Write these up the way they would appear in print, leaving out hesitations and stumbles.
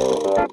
Well,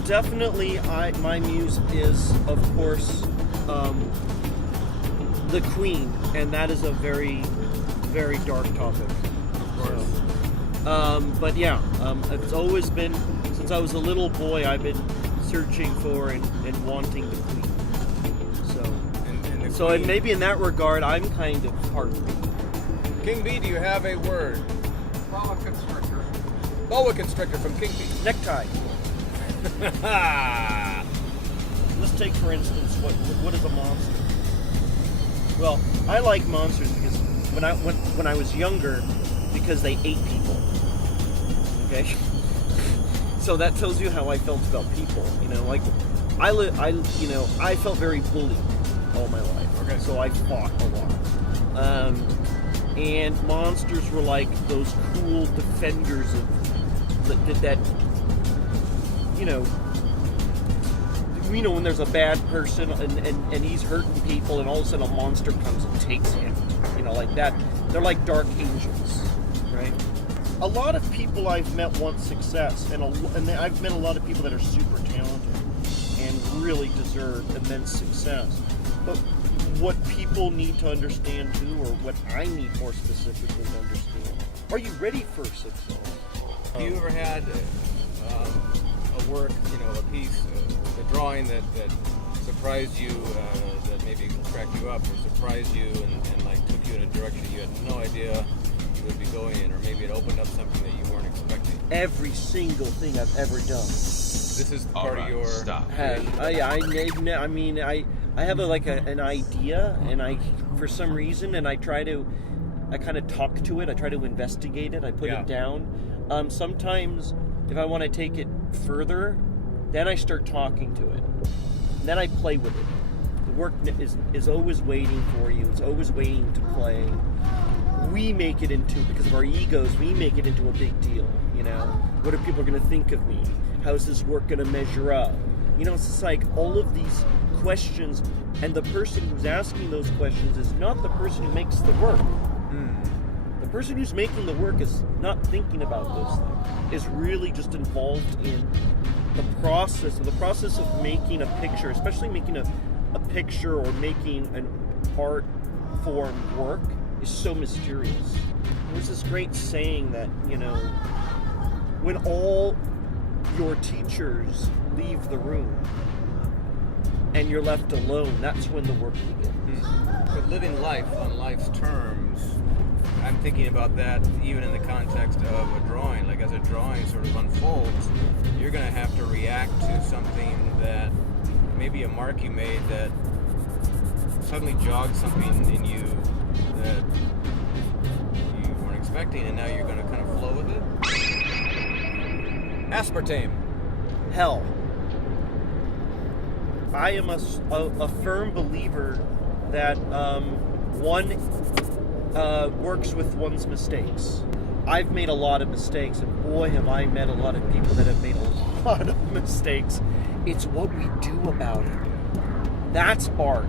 definitely, my muse is, of course, the Queen, and that is a very, very dark topic. Of course. So, but yeah, it's always been, since I was a little boy, I've been searching for and wanting the Queen. So, and maybe in that regard, I'm kind of part of it. King Bee, do you have a word? Boa constrictor. Boa constrictor from King Bee. Necktie. Let's take, for instance, what is a monster? Well, I like monsters because when I was younger, because they ate people. Okay, so that tells you how I felt about people. You know, like I felt very bullied all my life. Okay. So I fought a lot. And monsters were like those cool defenders of that. You know, when there's a bad person and he's hurting people, and all of a sudden a monster comes and takes him, like that. They're like dark angels, right? A lot of people I've met want success, and I've met a lot of people that are super talented and really deserve immense success. But what people need to understand too, or what I need more specifically to understand, are you ready for success? Have you ever had a work, a piece, a drawing that surprised you, that maybe cracked you up or surprised you and like took you in a direction you had no idea you would be going in, or maybe it opened up something that you weren't expecting? Every single thing I've ever done. This is part of your... Stop. I have an idea, and for some reason, and I kind of talk to it, I try to investigate it, I put it down. Sometimes, if I want to take it further, then I start talking to it. Then I play with it. The work is always waiting for you. It's always waiting to play. We make it into, because of our egos, we make it into a big deal. What are people going to think of me? How's this work going to measure up? It's just like all of these questions, and the person who's asking those questions is not the person who makes the work. The person who's making the work is not thinking about those things, is really just involved in the process of making a picture, especially making a picture or making an art form work, is so mysterious. There's this great saying that, when all your teachers leave the room and you're left alone, that's when the work begins. But living life on life's terms, I'm thinking about that even in the context of a drawing. Like, as a drawing sort of unfolds, you're going to have to react to something that, maybe a mark you made that suddenly jogged something in you that you weren't expecting, and now you're going to kind of flow with it. Aspartame. Hell. I am a firm believer that one works with one's mistakes. I've made a lot of mistakes, and boy, have I met a lot of people that have made a lot of mistakes. It's what we do about it. That's art.